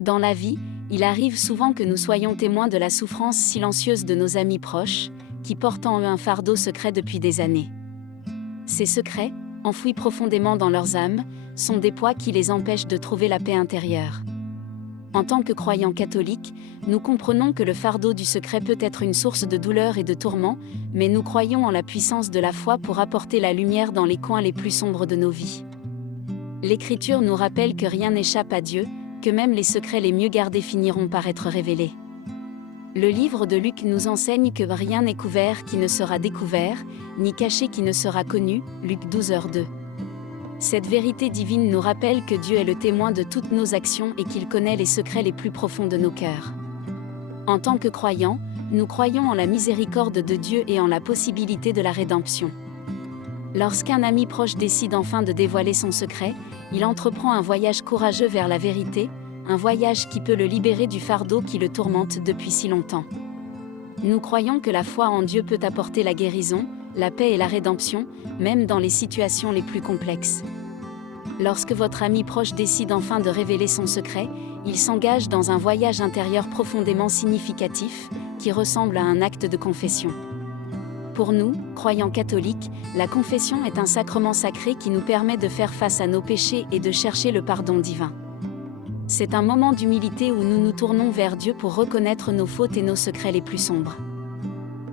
Dans la vie, il arrive souvent que nous soyons témoins de la souffrance silencieuse de nos amis proches, qui portent en eux un fardeau secret depuis des années. Ces secrets, enfouis profondément dans leurs âmes, sont des poids qui les empêchent de trouver la paix intérieure. En tant que croyants catholiques, nous comprenons que le fardeau du secret peut être une source de douleur et de tourment, mais nous croyons en la puissance de la foi pour apporter la lumière dans les coins les plus sombres de nos vies. L'Écriture nous rappelle que rien n'échappe à Dieu, que même les secrets les mieux gardés finiront par être révélés. Le livre de Luc nous enseigne que rien n'est couvert qui ne sera découvert, ni caché qui ne sera connu, Luc 12h2. Cette vérité divine nous rappelle que Dieu est le témoin de toutes nos actions et qu'il connaît les secrets les plus profonds de nos cœurs. En tant que croyants, nous croyons en la miséricorde de Dieu et en la possibilité de la rédemption. Lorsqu'un ami proche décide enfin de dévoiler son secret, il entreprend un voyage courageux vers la vérité, un voyage qui peut le libérer du fardeau qui le tourmente depuis si longtemps. Nous croyons que la foi en Dieu peut apporter la guérison, la paix et la rédemption, même dans les situations les plus complexes. Lorsque votre ami proche décide enfin de révéler son secret, il s'engage dans un voyage intérieur profondément significatif, qui ressemble à un acte de confession. Pour nous, croyants catholiques, la confession est un sacrement sacré qui nous permet de faire face à nos péchés et de chercher le pardon divin. C'est un moment d'humilité où nous nous tournons vers Dieu pour reconnaître nos fautes et nos secrets les plus sombres.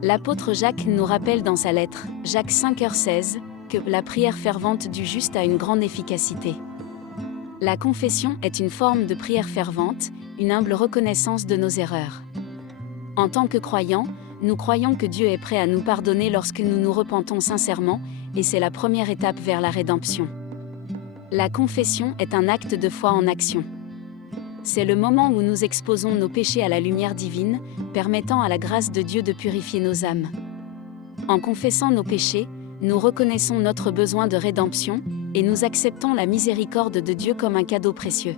L'apôtre Jacques nous rappelle dans sa lettre, Jacques 5h16, que la prière fervente du juste a une grande efficacité. La confession est une forme de prière fervente, une humble reconnaissance de nos erreurs. En tant que croyants, nous croyons que Dieu est prêt à nous pardonner lorsque nous nous repentons sincèrement, et c'est la première étape vers la rédemption. La confession est un acte de foi en action. C'est le moment où nous exposons nos péchés à la lumière divine, permettant à la grâce de Dieu de purifier nos âmes. En confessant nos péchés, nous reconnaissons notre besoin de rédemption, et nous acceptons la miséricorde de Dieu comme un cadeau précieux.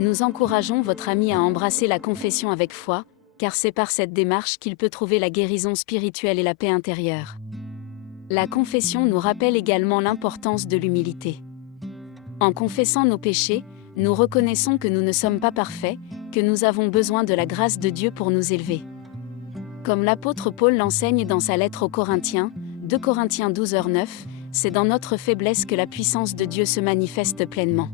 Nous encourageons votre ami à embrasser la confession avec foi, car c'est par cette démarche qu'il peut trouver la guérison spirituelle et la paix intérieure. La confession nous rappelle également l'importance de l'humilité. En confessant nos péchés, nous reconnaissons que nous ne sommes pas parfaits, que nous avons besoin de la grâce de Dieu pour nous élever. Comme l'apôtre Paul l'enseigne dans sa lettre aux Corinthiens, 2 Corinthiens 12h9, c'est dans notre faiblesse que la puissance de Dieu se manifeste pleinement.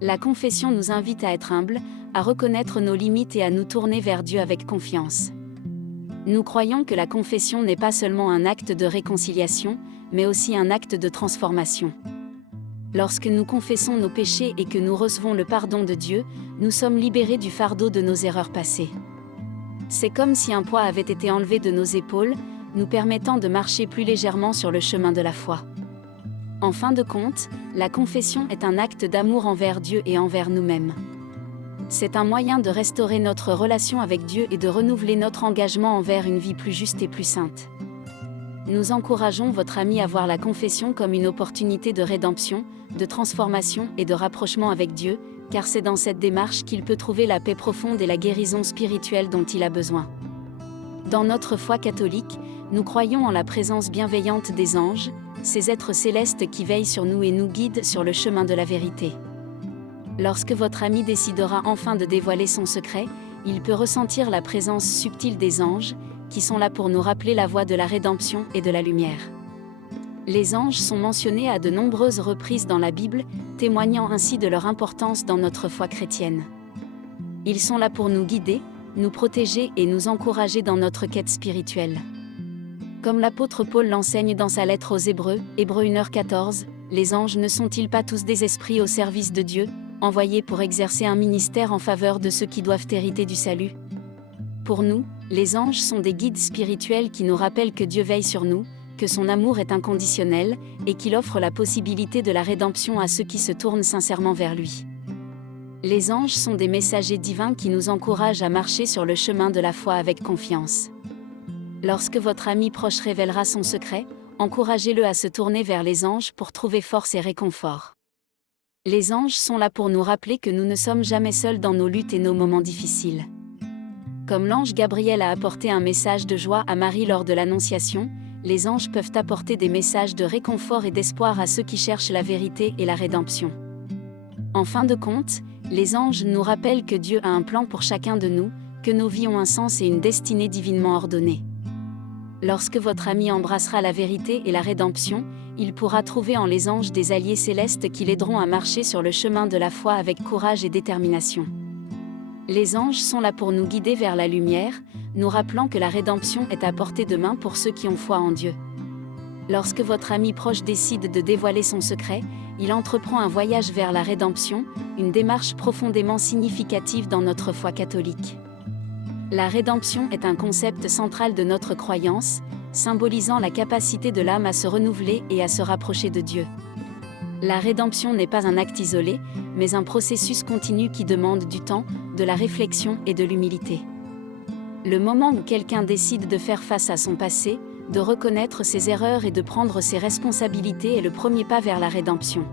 La confession nous invite à être humbles, à reconnaître nos limites et à nous tourner vers Dieu avec confiance. Nous croyons que la confession n'est pas seulement un acte de réconciliation, mais aussi un acte de transformation. Lorsque nous confessons nos péchés et que nous recevons le pardon de Dieu, nous sommes libérés du fardeau de nos erreurs passées. C'est comme si un poids avait été enlevé de nos épaules, nous permettant de marcher plus légèrement sur le chemin de la foi. En fin de compte, la confession est un acte d'amour envers Dieu et envers nous-mêmes. C'est un moyen de restaurer notre relation avec Dieu et de renouveler notre engagement envers une vie plus juste et plus sainte. Nous encourageons votre ami à voir la confession comme une opportunité de rédemption, de transformation et de rapprochement avec Dieu, car c'est dans cette démarche qu'il peut trouver la paix profonde et la guérison spirituelle dont il a besoin. Dans notre foi catholique, nous croyons en la présence bienveillante des anges, ces êtres célestes qui veillent sur nous et nous guident sur le chemin de la vérité. Lorsque votre ami décidera enfin de dévoiler son secret, il peut ressentir la présence subtile des anges, qui sont là pour nous rappeler la voie de la rédemption et de la lumière. Les anges sont mentionnés à de nombreuses reprises dans la Bible, témoignant ainsi de leur importance dans notre foi chrétienne. Ils sont là pour nous guider, nous protéger et nous encourager dans notre quête spirituelle. Comme l'apôtre Paul l'enseigne dans sa lettre aux Hébreux, Hébreux 1h14, les anges ne sont-ils pas tous des esprits au service de Dieu, envoyés pour exercer un ministère en faveur de ceux qui doivent hériter du salut? Pour nous, les anges sont des guides spirituels qui nous rappellent que Dieu veille sur nous, que son amour est inconditionnel, et qu'il offre la possibilité de la rédemption à ceux qui se tournent sincèrement vers lui. Les anges sont des messagers divins qui nous encouragent à marcher sur le chemin de la foi avec confiance. Lorsque votre ami proche révélera son secret, encouragez-le à se tourner vers les anges pour trouver force et réconfort. Les anges sont là pour nous rappeler que nous ne sommes jamais seuls dans nos luttes et nos moments difficiles. Comme l'ange Gabriel a apporté un message de joie à Marie lors de l'Annonciation, les anges peuvent apporter des messages de réconfort et d'espoir à ceux qui cherchent la vérité et la rédemption. En fin de compte, Les anges nous rappellent que Dieu a un plan pour chacun de nous, que nos vies ont un sens et une destinée divinement ordonnée. Lorsque votre ami embrassera la vérité et la rédemption, il pourra trouver en les anges des alliés célestes qui l'aideront à marcher sur le chemin de la foi avec courage et détermination. Les anges sont là pour nous guider vers la lumière, nous rappelant que la rédemption est à portée de main pour ceux qui ont foi en Dieu. Lorsque votre ami proche décide de dévoiler son secret, il entreprend un voyage vers la rédemption, une démarche profondément significative dans notre foi catholique. La rédemption est un concept central de notre croyance, symbolisant la capacité de l'âme à se renouveler et à se rapprocher de Dieu. La rédemption n'est pas un acte isolé, mais un processus continu qui demande du temps, de la réflexion et de l'humilité. Le moment où quelqu'un décide de faire face à son passé, de reconnaître ses erreurs et de prendre ses responsabilités est le premier pas vers la rédemption.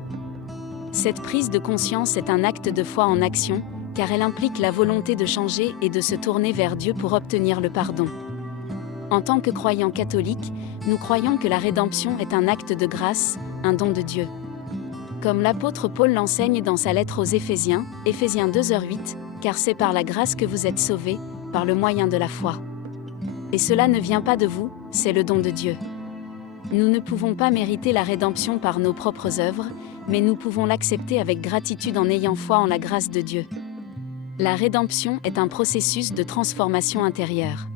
Cette prise de conscience est un acte de foi en action, car elle implique la volonté de changer et de se tourner vers Dieu pour obtenir le pardon. En tant que croyants catholiques, nous croyons que la rédemption est un acte de grâce, un don de Dieu. Comme l'apôtre Paul l'enseigne dans sa lettre aux Éphésiens, Éphésiens 2h8, car c'est par la grâce que vous êtes sauvés, par le moyen de la foi. Et cela ne vient pas de vous, c'est le don de Dieu. Nous ne pouvons pas mériter la rédemption par nos propres œuvres, mais nous pouvons l'accepter avec gratitude en ayant foi en la grâce de Dieu. La rédemption est un processus de transformation intérieure.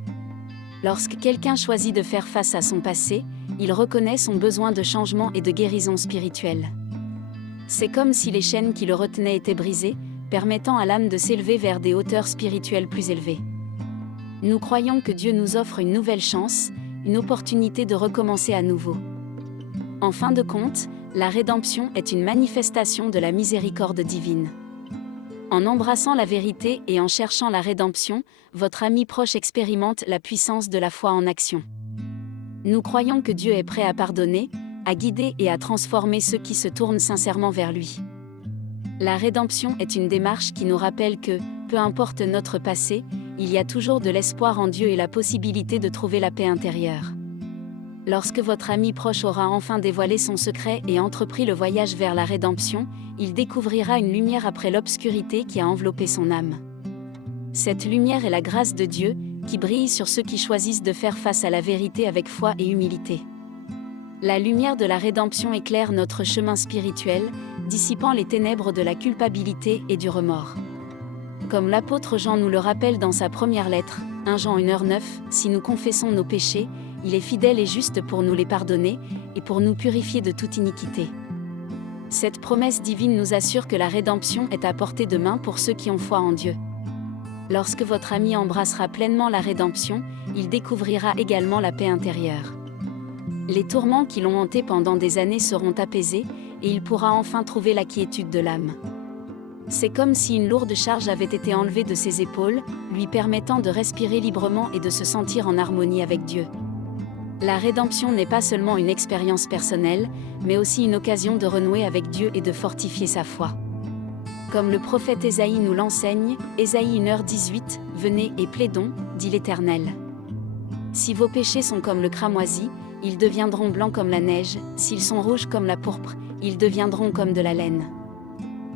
Lorsque quelqu'un choisit de faire face à son passé, il reconnaît son besoin de changement et de guérison spirituelle. C'est comme si les chaînes qui le retenaient étaient brisées, permettant à l'âme de s'élever vers des hauteurs spirituelles plus élevées. Nous croyons que Dieu nous offre une nouvelle chance, une opportunité de recommencer à nouveau. En fin de compte, la rédemption est une manifestation de la miséricorde divine. En embrassant la vérité et en cherchant la rédemption, votre ami proche expérimente la puissance de la foi en action. Nous croyons que Dieu est prêt à pardonner, à guider et à transformer ceux qui se tournent sincèrement vers lui. La rédemption est une démarche qui nous rappelle que, peu importe notre passé, il y a toujours de l'espoir en Dieu et la possibilité de trouver la paix intérieure. Lorsque votre ami proche aura enfin dévoilé son secret et entrepris le voyage vers la rédemption, il découvrira une lumière après l'obscurité qui a enveloppé son âme. Cette lumière est la grâce de Dieu, qui brille sur ceux qui choisissent de faire face à la vérité avec foi et humilité. La lumière de la rédemption éclaire notre chemin spirituel, dissipant les ténèbres de la culpabilité et du remords. Comme l'apôtre Jean nous le rappelle dans sa première lettre, 1 Jean 1h9, si nous confessons nos péchés, il est fidèle et juste pour nous les pardonner, et pour nous purifier de toute iniquité. Cette promesse divine nous assure que la rédemption est à portée de main pour ceux qui ont foi en Dieu. Lorsque votre ami embrassera pleinement la rédemption, il découvrira également la paix intérieure. Les tourments qui l'ont hanté pendant des années seront apaisés, et il pourra enfin trouver la quiétude de l'âme. C'est comme si une lourde charge avait été enlevée de ses épaules, lui permettant de respirer librement et de se sentir en harmonie avec Dieu. La rédemption n'est pas seulement une expérience personnelle, mais aussi une occasion de renouer avec Dieu et de fortifier sa foi. Comme le prophète Ésaïe nous l'enseigne, Ésaïe 1h18, « Venez et plaidons, dit l'Éternel. Si vos péchés sont comme le cramoisi, ils deviendront blancs comme la neige, s'ils sont rouges comme la pourpre, ils deviendront comme de la laine. »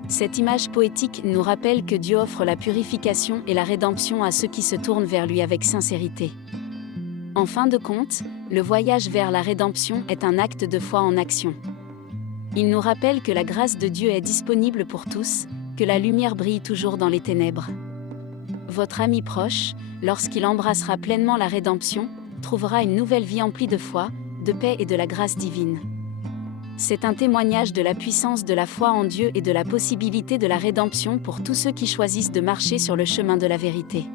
Cette image poétique nous rappelle que Dieu offre la purification et la rédemption à ceux qui se tournent vers lui avec sincérité. En fin de compte, le voyage vers la rédemption est un acte de foi en action. Il nous rappelle que la grâce de Dieu est disponible pour tous, que la lumière brille toujours dans les ténèbres. Votre ami proche, lorsqu'il embrassera pleinement la rédemption, trouvera une nouvelle vie emplie de foi, de paix et de la grâce divine. C'est un témoignage de la puissance de la foi en Dieu et de la possibilité de la rédemption pour tous ceux qui choisissent de marcher sur le chemin de la vérité.